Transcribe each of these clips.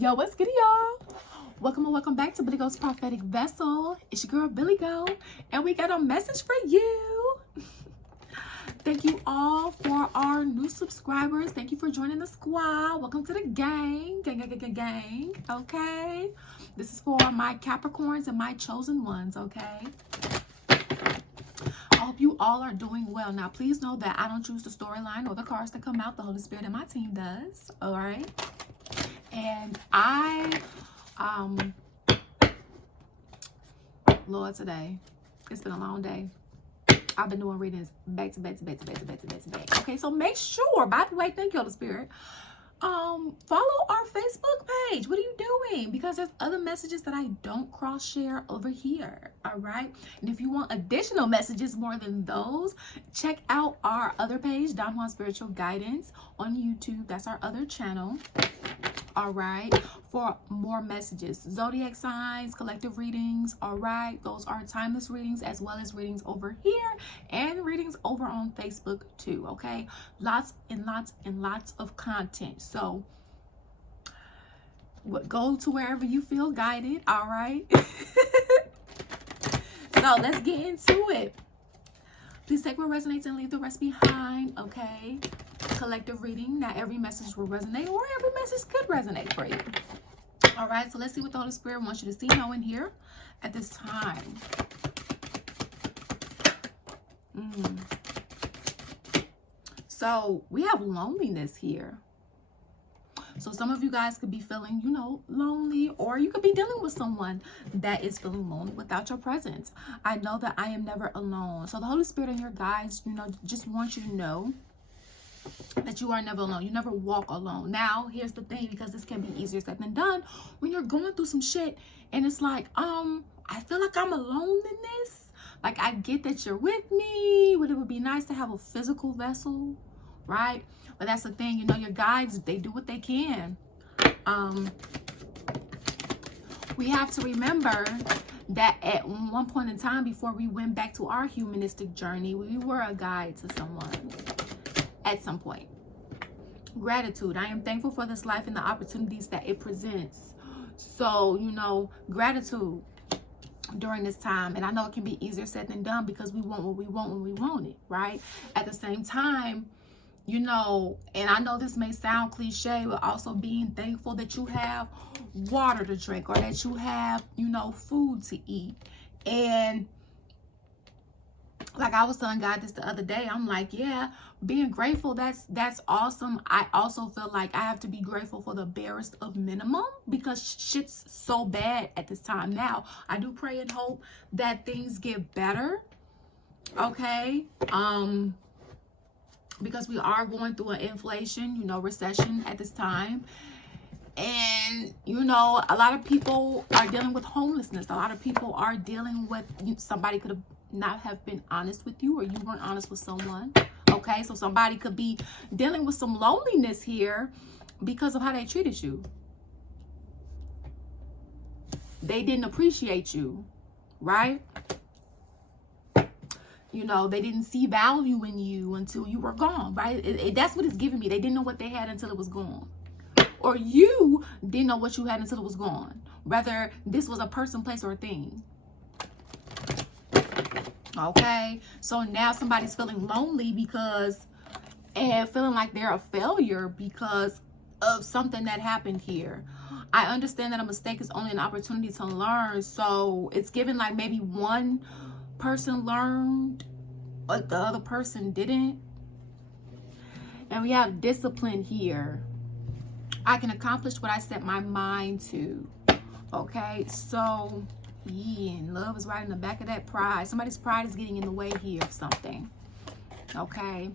Yo, what's good, y'all? Welcome and welcome back to Billy Go's Prophetic Vessel. It's your girl, Billy Go, and we got a message for you. Thank you all for our new subscribers. Thank you for joining the squad. Welcome to the gang. Gang. Okay? This is for my Capricorns and my chosen ones, okay? I hope you all are doing well. Now, please know that I don't choose the storyline or the cards that come out. The Holy Spirit and my team does. All right? And Lord, today, it's been a long day. I've been doing readings back to back. Okay, so make sure, by the way, thank you, Holy Spirit, follow our Facebook page. What are you doing? Because there's other messages that I don't cross share over here. All right. And if you want additional messages more than those, check out our other page, Don Juan Spiritual Guidance on YouTube. That's our other channel. All right, for more messages, zodiac signs, collective readings. All right, those are timeless readings as well as readings over here and readings over on Facebook too. Okay, lots of content. So go to wherever you feel guided. All right. So let's get into it. Please take what resonates and leave the rest behind. Okay. Collective reading. Not every message will resonate, or every message could resonate for you. All right, so let's see what the Holy Spirit wants you to see, know, and hear at this time. So we have loneliness here. So some of you guys could be feeling, lonely, or you could be dealing with someone that is feeling lonely without your presence. I know that I am never alone. So the Holy Spirit and your guides, just want you to know that you are never alone. You never walk alone. Now, here's the thing, because this can be easier said than done. When you're going through some shit and it's like, I feel like I'm alone in this. Like, I get that you're with me, but it would be nice to have a physical vessel, right? But that's the thing, your guides, they do what they can. We have to remember that at one point in time, before we went back to our humanistic journey, we were a guide to someone. At some point. Gratitude. I am thankful for this life and the opportunities that it presents. So, gratitude during this time. And I know it can be easier said than done, because we want what we want when we want it, right? At the same time, and I know this may sound cliche, but also being thankful that you have water to drink, or that you have, food to eat. And like I was telling God this the other day, I'm like, yeah, being grateful, that's awesome. I also feel like I have to be grateful for the barest of minimum, because shit's so bad at this time. Now, I do pray and hope that things get better, okay? Because we are going through an inflation, recession at this time. And, a lot of people are dealing with homelessness. A lot of people are dealing with, somebody could have not have been honest with you, or you weren't honest with someone. Okay, so somebody could be dealing with some loneliness here because of how they treated you. They didn't appreciate you, right? They didn't see value in you until you were gone, right? That's what it's giving me. They didn't know what they had until it was gone. Or you didn't know what you had until it was gone. Whether this was a person, place, or a thing. Okay, so now somebody's feeling lonely and feeling like they're a failure because of something that happened here. I understand that a mistake is only an opportunity to learn. So it's given like maybe one person learned, but the other person didn't. And we have discipline here. I can accomplish what I set my mind to. Okay, so yeah, and love is right in the back of that pride. Somebody's pride is getting in the way here of something. Okay.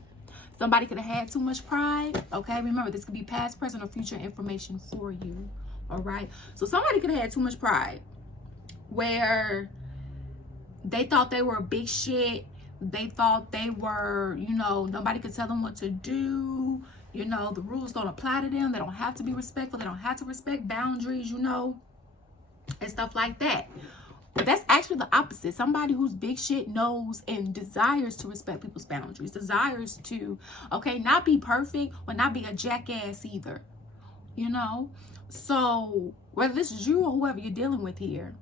Somebody could have had too much pride. Okay. Remember, this could be past, present, or future information for you. All right. So somebody could have had too much pride, where they thought they were big shit. They thought they were, nobody could tell them what to do. The rules don't apply to them. They don't have to be respectful. They don't have to respect boundaries, and stuff like that. But that's actually the opposite. Somebody who's big shit knows and desires to respect people's boundaries, desires to, not be perfect, but not be a jackass either. So whether this is you or whoever you're dealing with here,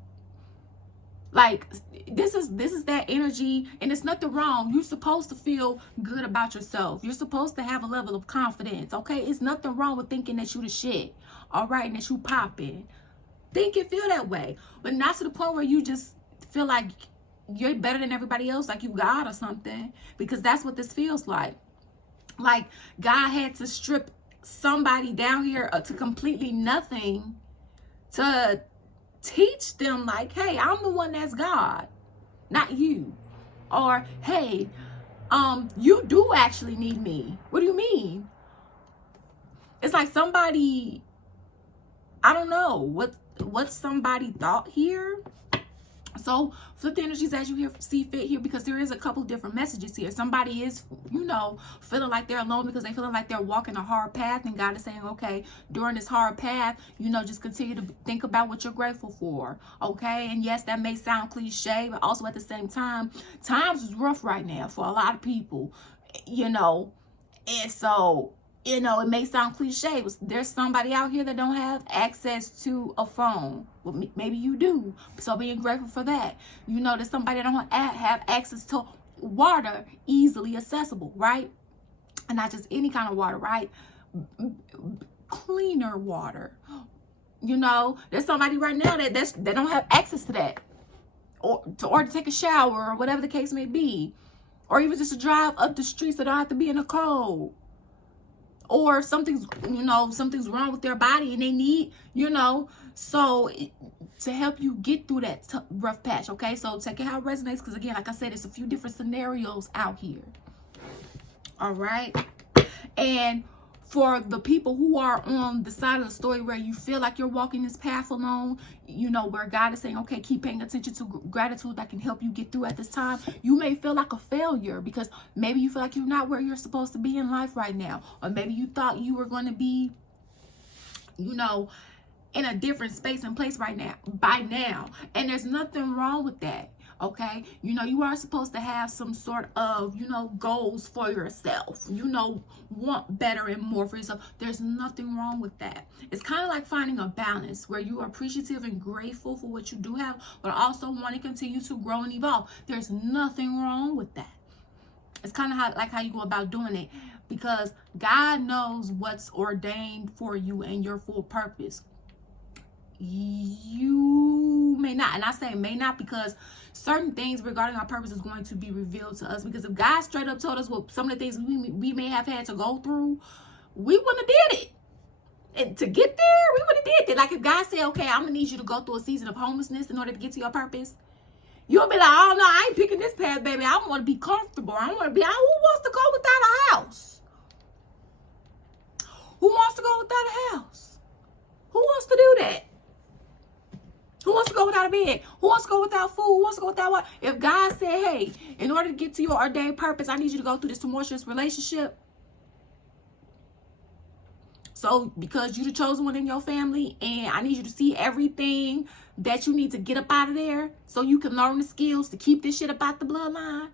like this is that energy, and it's nothing wrong. You're supposed to feel good about yourself. You're supposed to have a level of confidence, okay? It's nothing wrong with thinking that you the shit, all right, and that you popping. Think and feel that way, but not to the point where you just feel like you're better than everybody else, like you God or something, because that's what this feels like. Like God had to strip somebody down here to completely nothing to teach them, like, hey, I'm the one that's God, not you. Or, hey, you do actually need me. What do you mean? It's like somebody, I don't know what somebody thought here. So flip the energies as you see fit here, because there is a couple different messages here. Somebody is, you know, feeling like they're alone because they're feeling like they're walking a hard path, and God is saying, okay, during this hard path, you know, just continue to think about what you're grateful for, okay? And yes, that may sound cliche, but also at the same time, times is rough right now for a lot of people, you know, and so, you know, it may sound cliche, but there's somebody out here that don't have access to a phone. Well, maybe you do. So being grateful for that. You know, there's somebody that don't have access to water easily accessible, right? And not just any kind of water, right? Cleaner water. You know, there's somebody right now that don't have access to that. Or to take a shower or whatever the case may be. Or even just to drive up the streets that don't have to be in the cold. Or something's wrong with their body and they need, you know, so to help you get through that rough patch, okay? So take it how it resonates, because again, like I said, it's a few different scenarios out here. All right? And for the people who are on the side of the story where you feel like you're walking this path alone, you know, where God is saying, okay, keep paying attention to gratitude that can help you get through at this time. You may feel like a failure because maybe you feel like you're not where you're supposed to be in life right now. Or maybe you thought you were going to be, you know, in a different space and place by now. And there's nothing wrong with that. Okay, you know, you are supposed to have some sort of, you know, goals for yourself, you know, want better and more for yourself. There's nothing wrong with that. It's kind of like finding a balance where you are appreciative and grateful for what you do have, but also want to continue to grow and evolve. There's nothing wrong with that. It's kind of like how you go about doing it, because God knows what's ordained for you and your full purpose. You may not, and I say may not because certain things regarding our purpose is going to be revealed to us. Because if God straight up told us what some of the things we may have had to go through, we wouldn't have did it. And to get there, we would have did it. Like if God said, okay, I'm gonna need you to go through a season of homelessness in order to get to your purpose, you'll be like, oh no, I ain't picking this path, baby. I want to be comfortable. I want to be. Who wants to go without a house? Who wants to go without a house? Who wants to do that? Who wants to go without a bed? Who wants to go without food? Who wants to go without what? If God said, hey, in order to get to your ordained purpose, I need you to go through this tumultuous relationship. So because you're the chosen one in your family, and I need you to see everything that you need to get up out of there so you can learn the skills to keep this shit up out the bloodline.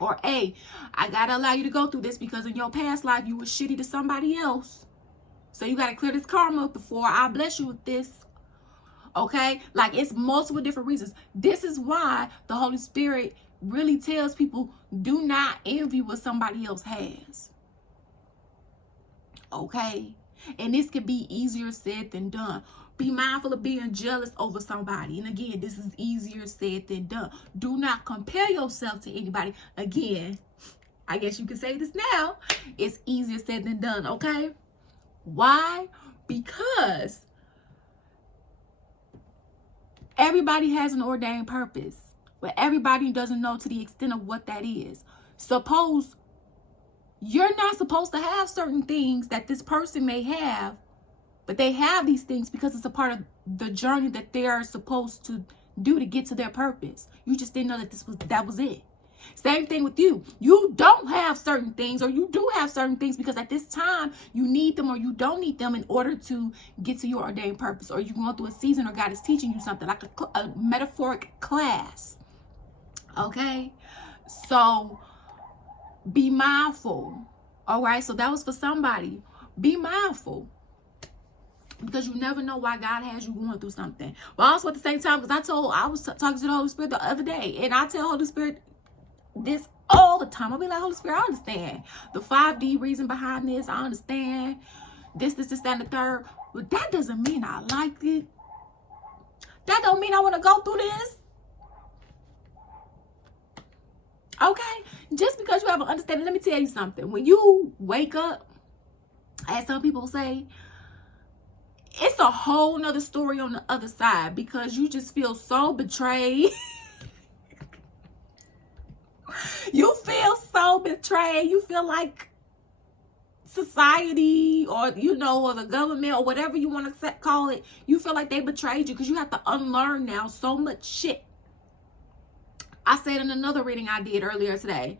Or, hey, I got to allow you to go through this because in your past life, you were shitty to somebody else. So you got to clear this karma before I bless you with this. Okay, like it's multiple different reasons. This is why the Holy Spirit really tells people, do not envy what somebody else has. Okay, and this could be easier said than done. Be mindful of being jealous over somebody. And again, this is easier said than done. Do not compare yourself to anybody. Again, I guess you can say this now. It's easier said than done. Okay, why? Because everybody has an ordained purpose, but everybody doesn't know to the extent of what that is. Suppose you're not supposed to have certain things that this person may have, but they have these things because it's a part of the journey that they are supposed to do to get to their purpose. You just didn't know that was it. Same thing with you. You don't have certain things, or you do have certain things because at this time you need them or you don't need them in order to get to your ordained purpose, or you're going through a season or God is teaching you something like a metaphoric class. Okay, so be mindful. All right, so that was for somebody. Be mindful. because you never know why God has you going through something. But also at the same time, because I was talking to the Holy Spirit the other day, and I tell Holy Spirit this all the time. I'll be like, Holy Spirit, I understand the 5D reason behind this. I understand this, that, and the third. But that doesn't mean I like it. That don't mean I want to go through this. Okay? Just because you have an understanding, let me tell you something. When you wake up, as some people say, it's a whole nother story on the other side, because you just feel so betrayed. You feel so betrayed. You feel like society, or or the government, or whatever you want to call it, you feel like they betrayed you, because you have to unlearn now so much shit. I said in another reading I did earlier today,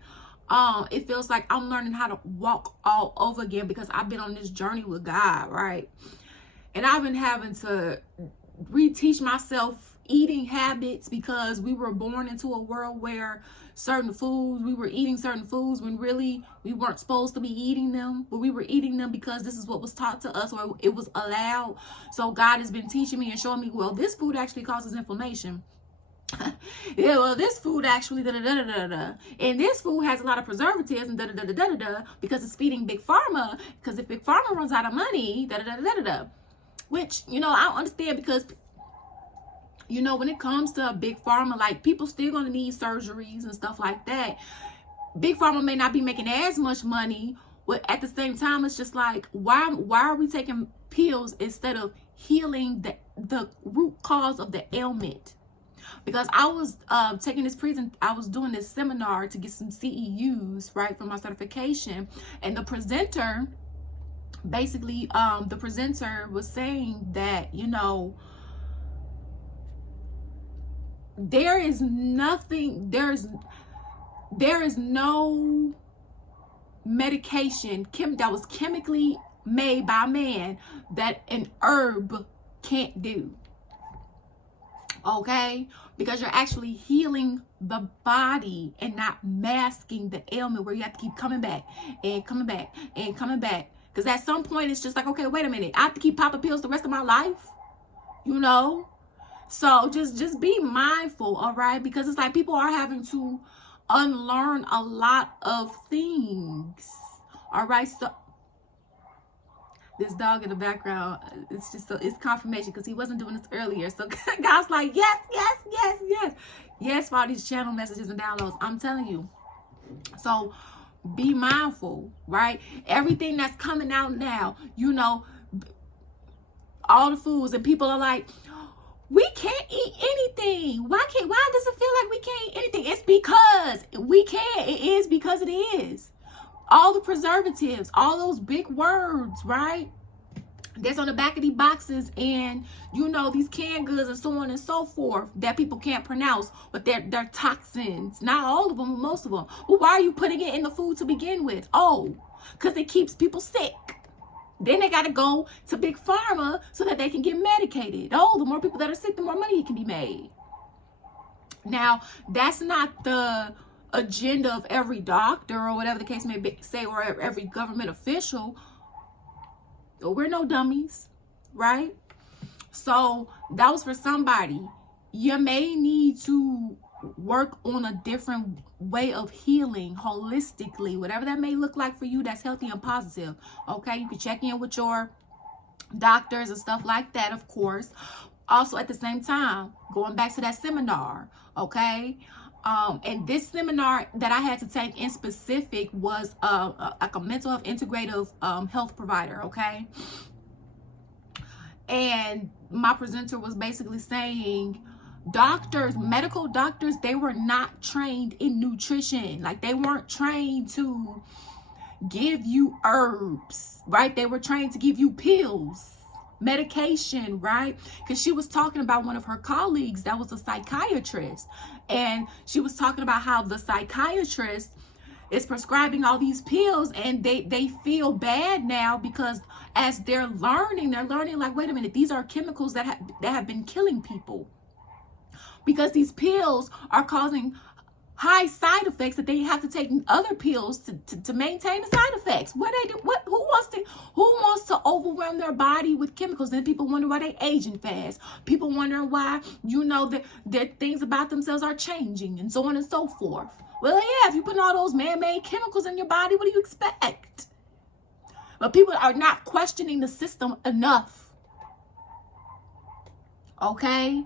it feels like I'm learning how to walk all over again, because I've been on this journey with God, right? And I've been having to reteach myself eating habits, because we were born into a world where we were eating certain foods when really we weren't supposed to be eating them, but we were eating them because this is what was taught to us, or it was allowed. So God has been teaching me and showing me, well, this food actually causes inflammation. Yeah, well, this food actually and this food has a lot of preservatives and because it's feeding Big Pharma, because if Big Pharma runs out of money, which I understand, because when it comes to Big Pharma, like, people still gonna need surgeries and stuff like that. Big Pharma may not be making as much money, but at the same time, it's just like, why are we taking pills instead of healing the root cause of the ailment? Because I was taking this I was doing this seminar to get some CEUs, right, for my certification, and the presenter basically was saying that there is no medication that was chemically made by man that an herb can't do. Okay? Because you're actually healing the body and not masking the ailment, where you have to keep coming back and coming back and coming back. Because at some point it's just like, okay, wait a minute, I have to keep popping pills the rest of my life, So just be mindful, all right? Because it's like people are having to unlearn a lot of things, all right? So this dog in the background, it's confirmation, because he wasn't doing this earlier. So God's like, yes for all these channel messages and downloads. I'm telling you. So be mindful, right? Everything that's coming out now, all the foods, and people are like, we can't eat anything. Why does it feel like we can't eat anything? It's because we can. It is because it is. All the preservatives, all those big words, right? That's on the back of these boxes, and these canned goods and so on and so forth that people can't pronounce, but they're toxins. Not all of them, but most of them. Well, why are you putting it in the food to begin with? Oh, because it keeps people sick. Then they got to go to Big Pharma so that they can get medicated. Oh, the more people that are sick, the more money can be made. Now, that's not the agenda of every doctor, or whatever the case may be, say, or every government official. We're no dummies, right? So that was for somebody. You may need to work on a different way of healing holistically, whatever that may look like for you, that's healthy and positive. Okay, you can check in with your doctors and stuff like that, of course. Also, at the same time, going back to that seminar, okay, and this seminar that I had to take in specific was like a mental health integrative health provider, okay? And my presenter was basically saying, medical doctors, they were not trained in nutrition. Like, they weren't trained to give you herbs, right? They were trained to give you pills, medication, right? Because she was talking about one of her colleagues that was a psychiatrist, and she was talking about how the psychiatrist is prescribing all these pills, and they feel bad now, because as they're learning like, wait a minute, these are chemicals that have been killing people, because these pills are causing high side effects that they have to take other pills to maintain the side effects. What they do? What? Who wants to overwhelm their body with chemicals? Then people wonder why they aging fast. People wondering why, you know, that things about themselves are changing and so on and so forth. Well, yeah, if you put all those man-made chemicals in your body, what do you expect? But people are not questioning the system enough. Okay?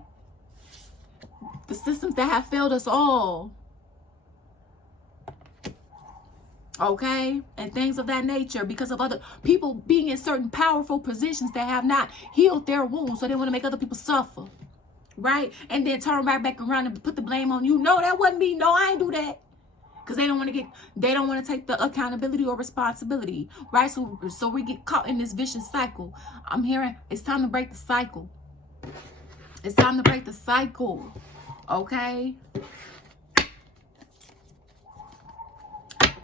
The systems that have failed us all. Okay? And things of that nature, because of other people being in certain powerful positions that have not healed their wounds, so they want to make other people suffer. Right? And then turn right back around and put the blame on you. No, that wasn't me. No, I ain't do that. Because they don't want to take the accountability or responsibility. Right? So we get caught in this vicious cycle. I'm hearing it's time to break the cycle. It's time to break the cycle. Okay?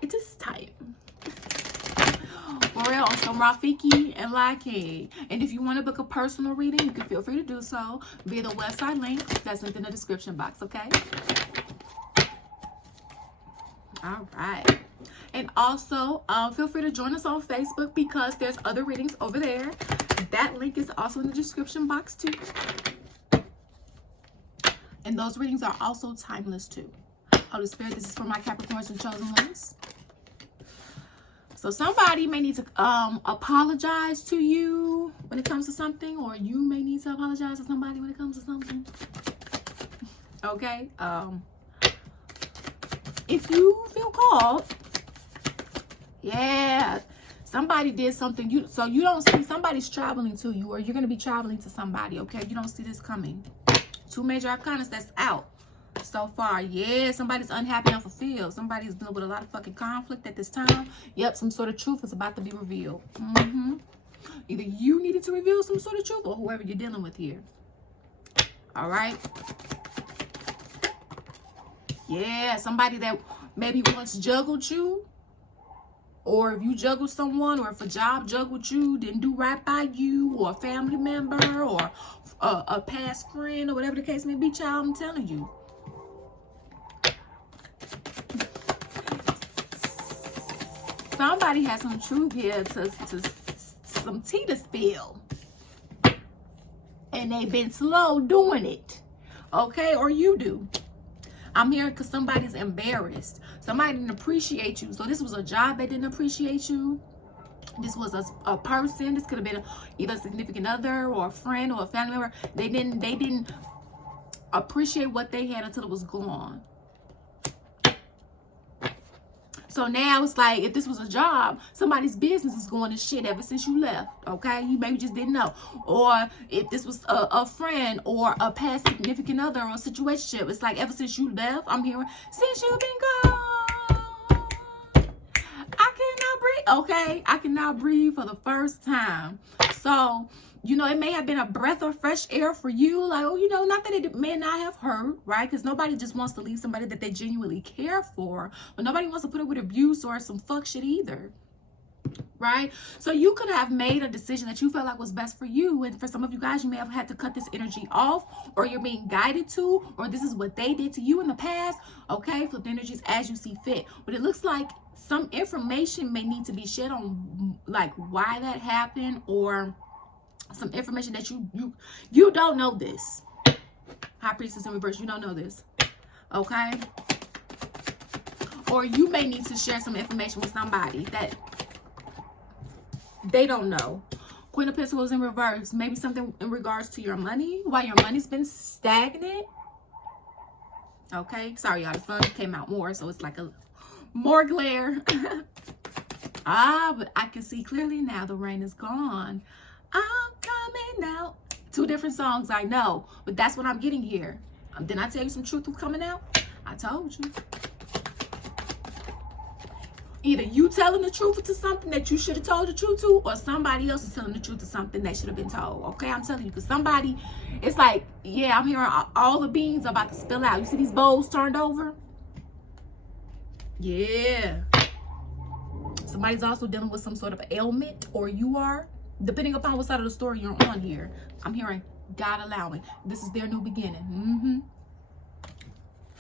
It is time. For real, on some Rafiki and Laiki. And if you want to book a personal reading, you can feel free to do so via the website link that's linked in the description box, okay? All right. And also, feel free to join us on Facebook because there's other readings over there. That link is also in the description box too. And those readings are also timeless too. Holy Spirit, this is for my Capricorns and chosen ones. So somebody may need to apologize to you when it comes to something, or you may need to apologize to somebody when it comes to something. Okay? If you feel called, yeah, somebody did something. So you don't see somebody's traveling to you, or you're going to be traveling to somebody, okay? You don't see this coming. 2 major arcanas that's out so far. Yeah, somebody's unhappy and unfulfilled. Somebody's dealing with a lot of fucking conflict at this time. Yep, some sort of truth is about to be revealed. Either you needed to reveal some sort of truth, or whoever you're dealing with here. All right. Yeah, somebody that maybe once juggled you, or if you juggled someone, or if a job juggled you, didn't do right by you, or a family member, or a past friend, or whatever the case may be, child, I'm telling you. Somebody has some truth here to some tea to spill. And they've been slow doing it. Okay? Or you do. I'm here because somebody's embarrassed. Somebody didn't appreciate you. So this was a job that didn't appreciate you. This was a person. This could have been either a significant other or a friend or a family member. They didn't appreciate what they had until it was gone. So now it's like, if this was a job, somebody's business is going to shit ever since you left, okay? You maybe just didn't know. Or if this was a friend or a past significant other or a situationship, it's like ever since you left, I'm hearing, since you've been gone, I cannot breathe, okay? I cannot breathe for the first time. So, you know, it may have been a breath of fresh air for you. Like, oh, you know, not that it may not have hurt, right? Because nobody just wants to leave somebody that they genuinely care for. But nobody wants to put up with abuse or some fuck shit either, right? So you could have made a decision that you felt like was best for you. And for some of you guys, you may have had to cut this energy off, or you're being guided to, or this is what they did to you in the past. Okay, flip the energies as you see fit. But it looks like some information may need to be shed on, like, why that happened, or some information that you don't know this. High Priestess in reverse, you don't know this. Okay? Or you may need to share some information with somebody that they don't know. Queen of Pentacles in reverse. Maybe something in regards to your money. Why your money's been stagnant. Okay? Sorry, y'all. The sun came out more, so it's like a more glare. But I can see clearly now. The rain is gone. I'm coming out. 2 different songs, I know, but that's what I'm getting here. Didn't I tell you some truth was coming out? I told you. Either you telling the truth to something that you should have told the truth to, or somebody else is telling the truth to something that should have been told. Okay, I'm telling you, because somebody, it's like, yeah, I'm hearing all the beans are about to spill out. You see these bowls turned over? Yeah. Somebody's also dealing with some sort of ailment, or you are. Depending upon what side of the story you're on here. I'm hearing God allowing. This is their new beginning.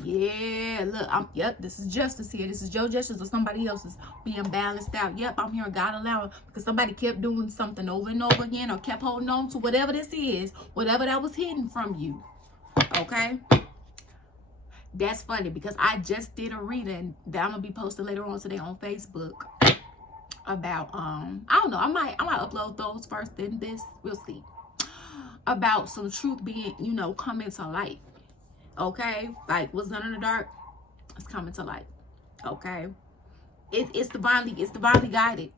Yeah, look, yep, this is justice here. This is your justice or somebody else's being balanced out. Yep, I'm hearing God allowing because somebody kept doing something over and over again or kept holding on to whatever this is, whatever that was hidden from you. Okay? That's funny because I just did a reading that I'm gonna be posted later on today on Facebook about I don't know, I might upload those first, then this, we'll see. About some truth being, you know, coming to light. Okay, like what's done in the dark, it's coming to light. Okay, it's divinely guided.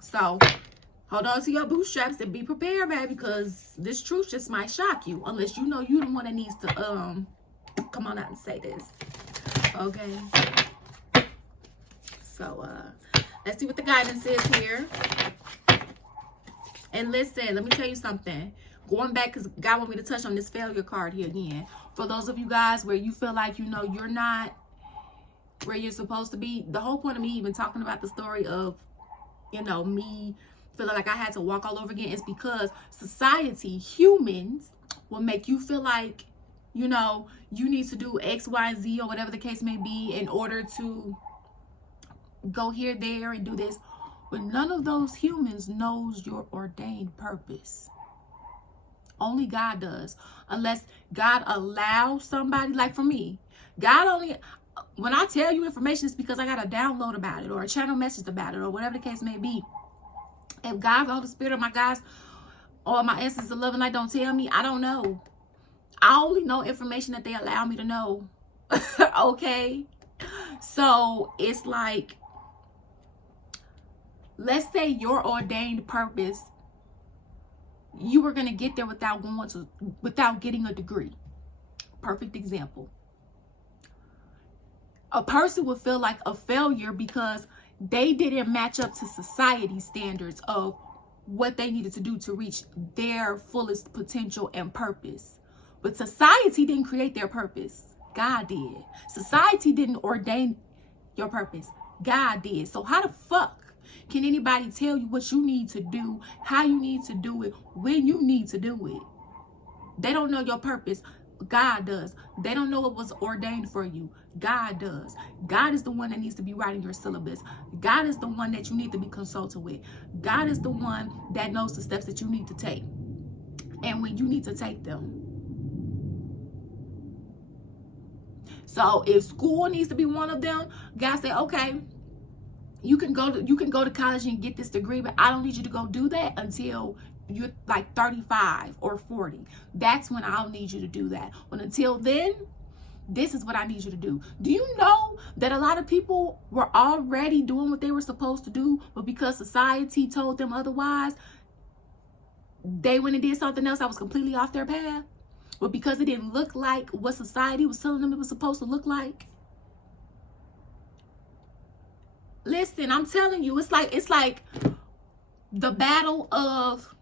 So hold on to your bootstraps and be prepared, man, because this truth just might shock you unless you know you the one that needs to come on out and say this. Okay, so let's see what the guidance is here. And listen, let me tell you something. Going back, because God want me to touch on this failure card here again. For those of you guys where you feel like, you know, you're not where you're supposed to be. The whole point of me even talking about the story of, you know, me feeling like I had to walk all over again is because society, humans, will make you feel like, you know, you need to do X, Y, and Z or whatever the case may be in order to go here, there, and do this. But none of those humans knows your ordained purpose. Only God does. Unless God allows somebody, like for me, God only, when I tell you information, it's because I got a download about it or a channel message about it or whatever the case may be. If God, the Holy Spirit, or my guys, or my essence of love and light don't tell me, I don't know. I only know information that they allow me to know. Okay? So it's like, let's say your ordained purpose, you were going to get there without getting a degree. Perfect example. A person would feel like a failure because they didn't match up to society's standards of what they needed to do to reach their fullest potential and purpose. But society didn't create their purpose. God did. Society didn't ordain your purpose. God did. So how the fuck can anybody tell you what you need to do, how you need to do it, when you need to do it? They don't know your purpose. God does. They don't know what was ordained for you. God does. God is the one that needs to be writing your syllabus. God is the one that you need to be consulted with. God is the one that knows the steps that you need to take and when you need to take them. So if school needs to be one of them, God said, okay, you can go to college and get this degree, but I don't need you to go do that until you're like 35 or 40. That's when I'll need you to do that. But until then, this is what I need you to do. Do you know that a lot of people were already doing what they were supposed to do, but because society told them otherwise, they went and did something else that was completely off their path? But because it didn't look like what society was telling them it was supposed to look like. Listen, I'm telling you, it's like the battle of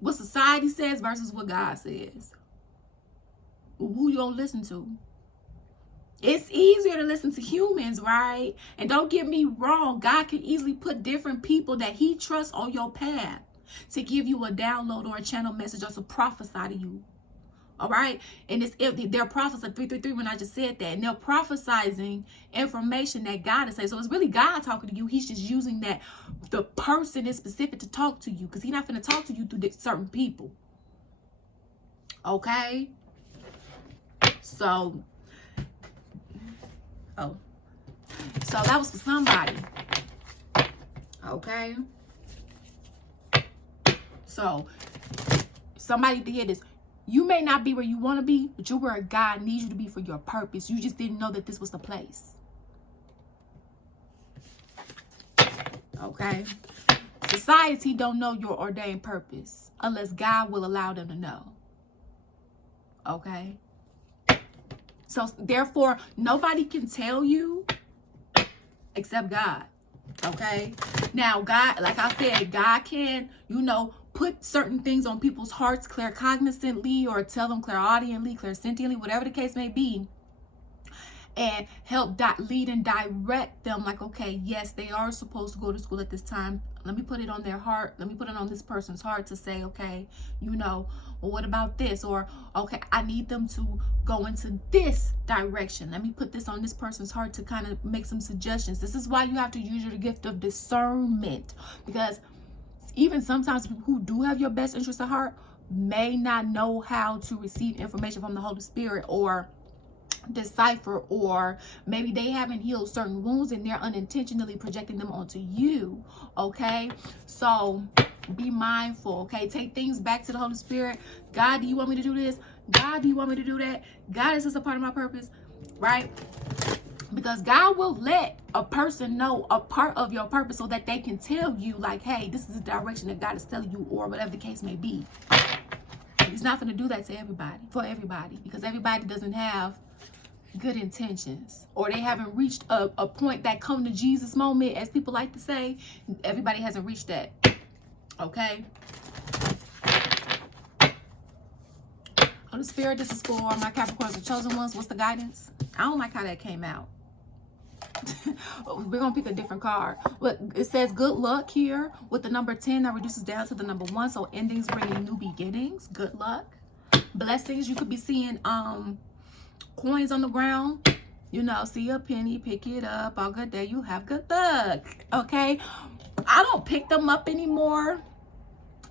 what society says versus what God says. Who you gonna listen to? It's easier to listen to humans, right? And don't get me wrong, God can easily put different people that he trusts on your path to give you a download or a channel message or to prophesy to you. All right. And it's if they're prophesying 333 when I just said that, and they're prophesizing information that God is saying. So it's really God talking to you. He's just using that the person is specific to talk to you because he's not going to talk to you through certain people. Okay. So that was for somebody. Okay. So somebody to hear this. You may not be where you want to be, but you're where God needs you to be for your purpose. You just didn't know that this was the place. Okay? Society don't know your ordained purpose unless God will allow them to know. Okay? So, therefore, nobody can tell you except God. Okay? Now, God, like I said, God can, put certain things on people's hearts claircognizantly or tell them clairaudiently, clairsentiently, whatever the case may be. and help lead and direct them. Like, okay, yes, they are supposed to go to school at this time. Let me put it on their heart. Let me put it on this person's heart to say, okay, you know, well, what about this? Or, okay, I need them to go into this direction. Let me put this on this person's heart to kind of make some suggestions. This is why you have to use your gift of discernment, because even sometimes people who do have your best interest at heart may not know how to receive information from the Holy Spirit, or decipher, or maybe they haven't healed certain wounds and they're unintentionally projecting them onto you. Okay, so be mindful. Okay, take things back to the Holy Spirit. God, do you want me to do this? God, do you want me to do that? God, is this a part of my purpose? Right? Because God will let a person know a part of your purpose so that they can tell you, like, hey, this is the direction that God is telling you, or whatever the case may be. He's not going to do that to everybody, for everybody, because everybody doesn't have good intentions, or they haven't reached a point, that come to Jesus moment, as people like to say. Everybody hasn't reached that. Okay. Holy Spirit, this is for my Capricorns and chosen ones. What's the guidance? I don't like how that came out. We're gonna pick a different card. But it says good luck here with the number 10 that reduces down to the number 1. So endings bringing new beginnings. Good luck. Blessings. You could be seeing coins on the ground. You know, see a penny, pick it up. All good day, you have good luck. Okay, I don't pick them up anymore.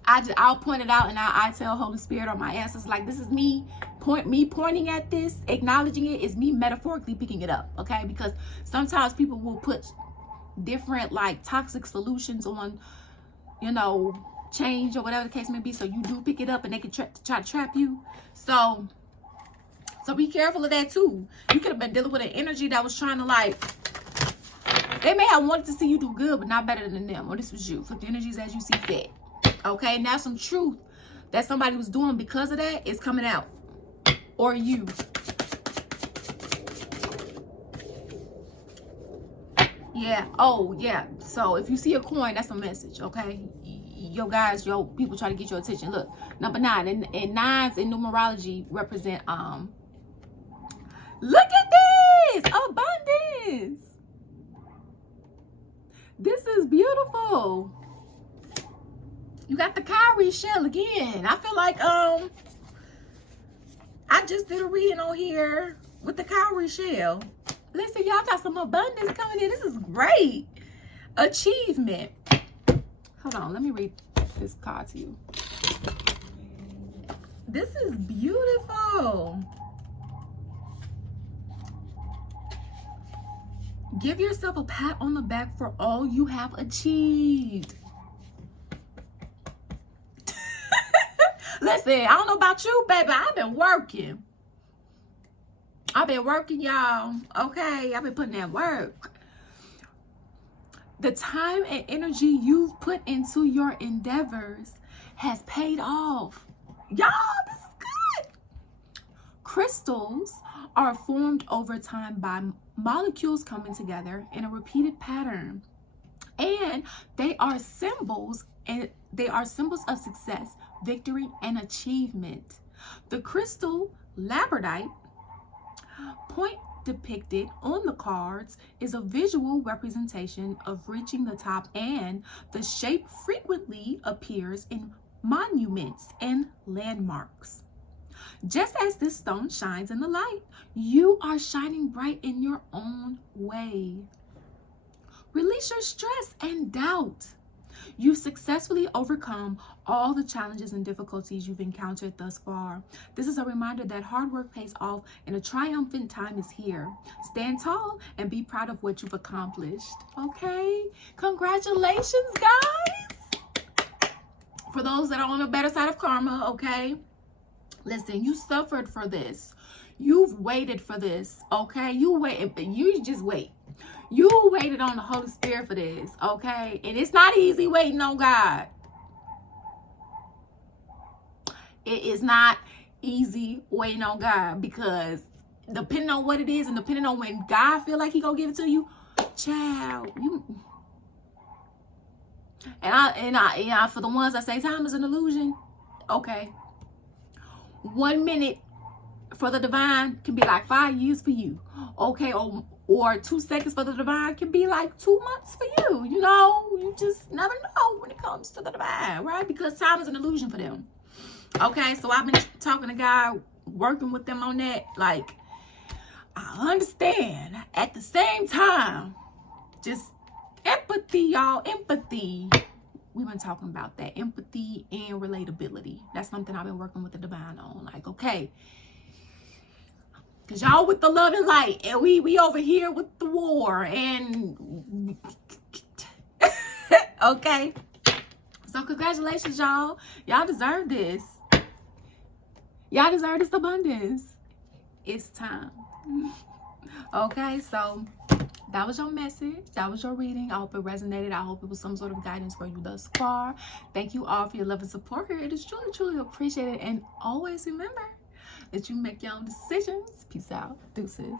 I'll point it out, and I tell Holy Spirit or my ancestors, like, this is me pointing at this, acknowledging it is me metaphorically picking it up. Okay, because sometimes people will put different, like, toxic solutions on, you know, change or whatever the case may be. So you do pick it up, and they can try to trap you. So be careful of that too. You could have been dealing with an energy that was trying to, like, they may have wanted to see you do good, but not better than them. Or this was you. Flip the energies as you see fit. Okay, now some truth that somebody was doing because of that is coming out. Or you. Yeah. Oh, yeah. So if you see a coin, that's a message. Okay. Yo guys, yo people try to get your attention. Look, number 9, and 9s in numerology represent look at this abundance. This is beautiful. You got the cowrie shell again. I feel like I just did a reading on here with the cowrie shell. Listen, y'all got some abundance coming in. This is great. Achievement. Hold on, let me read this card to you. This is beautiful. Give yourself a pat on the back for all you have achieved. Listen, I don't know about you, baby. I've been working. Y'all. Okay, I've been putting in work. The time and energy you've put into your endeavors has paid off. Y'all, this is good. Crystals are formed over time by molecules coming together in a repeated pattern. And they are symbols of success, victory, and achievement. The crystal labradorite point depicted on the cards is a visual representation of reaching the top, and the shape frequently appears in monuments and landmarks. Just as this stone shines in the light, you are shining bright in your own way. Release your stress and doubt. You've successfully overcome all the challenges and difficulties you've encountered thus far. This is a reminder that hard work pays off and a triumphant time is here. Stand tall and be proud of what you've accomplished. Okay? Congratulations, guys. For those that are on the better side of karma, okay? Listen, you suffered for this. You've waited for this, okay? You just wait. You waited on the Holy Spirit for this, okay? And it's not easy waiting on God. It is not easy waiting on God, because depending on what it is and depending on when God feel like he gonna give it to you, child, and I for the ones that say time is an illusion, okay. 1 minute for the divine can be like 5 years for you. Okay, or 2 seconds for the divine can be like 2 months for you. You know, you just never know when it comes to the divine, right? Because time is an illusion for them. Okay, so I've been talking to God, working with them on that. Like, I understand. At the same time, just empathy, y'all. Empathy. We've been talking about that. Empathy and relatability. That's something I've been working with the divine on. Like, okay, because y'all with the love and light, and we over here with the war. And okay. So congratulations, y'all. Y'all deserve this. Y'all deserve this abundance. It's time. Okay, so that was your message. That was your reading. I hope it resonated. I hope it was some sort of guidance for you thus far. Thank you all for your love and support here. It is truly, truly appreciated. And always remember that you make your own decisions. Peace out. Deuces.